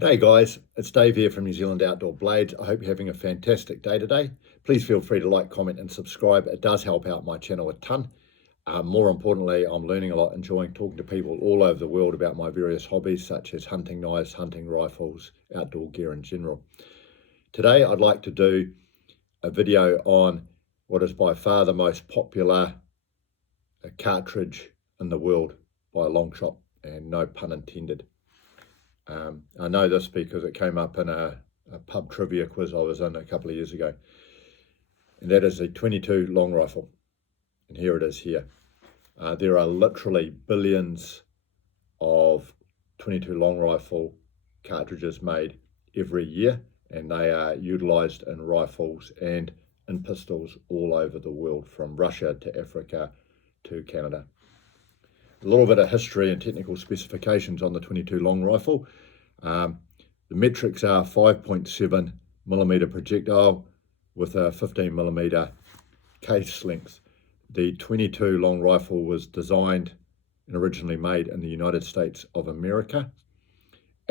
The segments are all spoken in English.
G'day guys, it's Dave here from New Zealand Outdoor Blades. I hope you're having a fantastic day today. Please feel free to like, comment and subscribe. It does help out my channel a ton. More importantly, I'm learning a lot, enjoying talking to people all over the world about my various hobbies such as hunting knives, hunting rifles, outdoor gear in general. Today I'd like to do a video on what is by far the most popular cartridge in the world by a long shot, and no pun intended. I know this because it came up in a pub trivia quiz I was in a couple of years ago, and that is the 22 long rifle, and here it is here. There are literally billions of 22 long rifle cartridges made every year, and they are utilized in rifles and in pistols all over the world, from Russia to Africa to Canada. A little bit of history and technical specifications on the 22 long rifle. The metrics are 5.7 millimeter projectile with a 15 millimeter case length. The 22 long rifle was designed and originally made in the United States of America,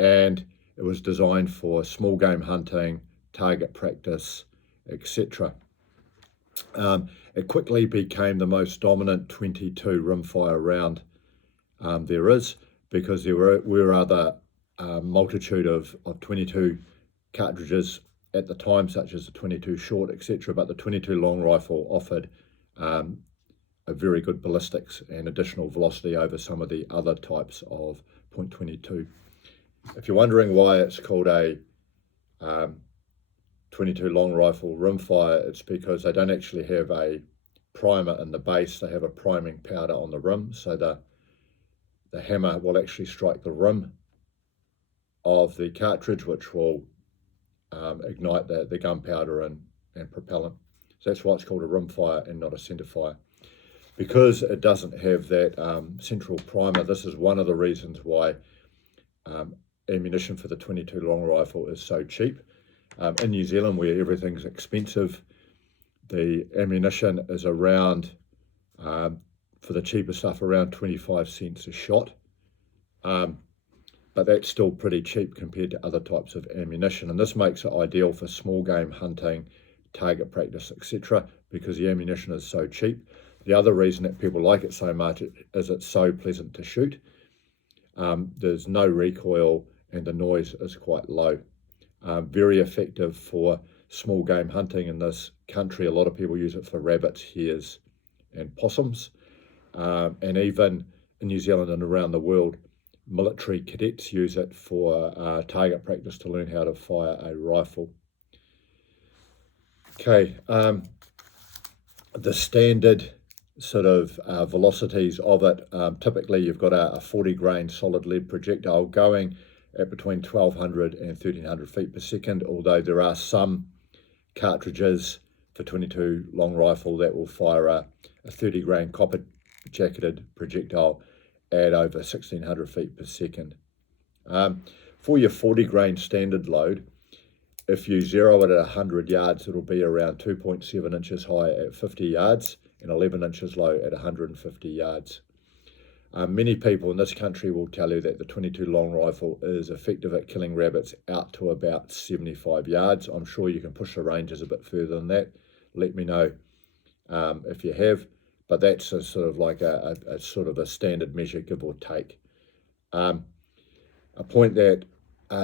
and it was designed for small game hunting, target practice, etc. It quickly became the most dominant 22 rimfire round there is, because there were other multitude of 22 cartridges at the time, such as the 22 short, etc. But the 22 long rifle offered a very good ballistics and additional velocity over some of the other types of .22. If you're wondering why it's called a 22 long rifle rimfire, it's because they don't actually have a primer in the base. They have a priming powder on the rim, so the hammer will actually strike the rim of the cartridge, which will ignite the gunpowder and propellant. So that's why it's called a rim fire and not a center fire. Because it doesn't have that central primer, this is one of the reasons why ammunition for the 22 long rifle is so cheap. In New Zealand, where everything's expensive, the ammunition is around, for the cheaper stuff, around 25 cents a shot. But that's still pretty cheap compared to other types of ammunition, and this makes it ideal for small game hunting, target practice, etc., because the ammunition is so cheap. The other reason that people like it so much is it's so pleasant to shoot. There's no recoil and the noise is quite low. Very effective for small game hunting in this country. A lot of people use it for rabbits, hares and possums, and even in New Zealand and around the world, military cadets use it for target practice to learn how to fire a rifle. Okay, the standard sort of velocities of it, typically you've got a 40 grain solid lead projectile going at between 1200 and 1300 feet per second, although there are some cartridges for 22 long rifle that will fire a 30 grain copper jacketed projectile at over 1600 feet per second. For your 40 grain standard load, if you zero it at 100 yards, it'll be around 2.7 inches high at 50 yards and 11 inches low at 150 yards. Many people in this country will tell you that the 22 long rifle is effective at killing rabbits out to about 75 yards. I'm sure you can push the ranges a bit further than that. Let me know if you have. But that's a sort of like a sort of a standard measure, give or take. A point that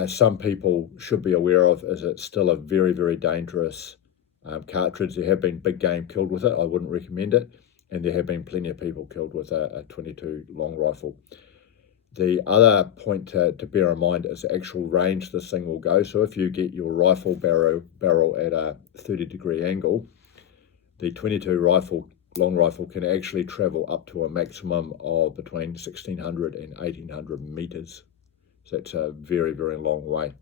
some people should be aware of is it's still a very, very dangerous cartridge. There have been big game killed with it. I wouldn't recommend it. And there have been plenty of people killed with a 22 long rifle. The other point to bear in mind is the actual range this thing will go. So if you get your rifle barrel at a 30-degree angle, the 22 long rifle can actually travel up to a maximum of between 1600 and 1800 meters. So that's a very, very long way.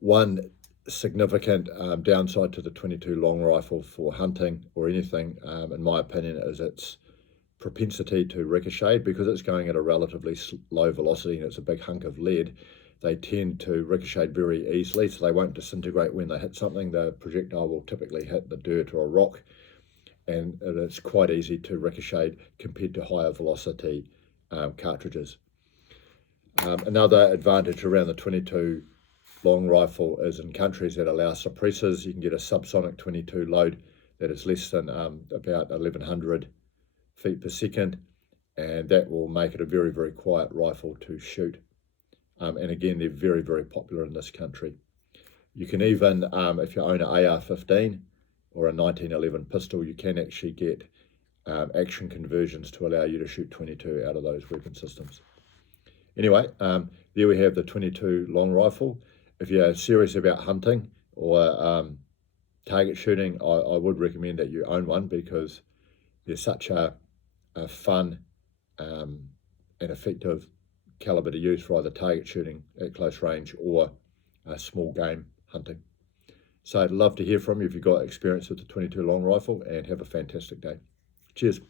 One significant downside to the 22 long rifle for hunting or anything, in my opinion, is its propensity to ricochet. Because it's going at a relatively low velocity and it's a big hunk of lead, they tend to ricochet very easily, so they won't disintegrate when they hit something. The projectile will typically hit the dirt or a rock, and it's quite easy to ricochet compared to higher velocity cartridges. Another advantage around the 22 long rifle is in countries that allow suppressors, you can get a subsonic 22 load that is less than about 1100 feet per second, and that will make it a very, very quiet rifle to shoot. And again, they're very, very popular in this country. You can even, if you own an AR-15 or a 1911 pistol, you can actually get action conversions to allow you to shoot 22 out of those weapon systems. Anyway, there we have the 22 long rifle. If you're serious about hunting or target shooting, I would recommend that you own one, because they're such a fun and effective caliber to use for either target shooting at close range or small game hunting. So I'd love to hear from you if you've got experience with the 22 long rifle, and have a fantastic day. Cheers.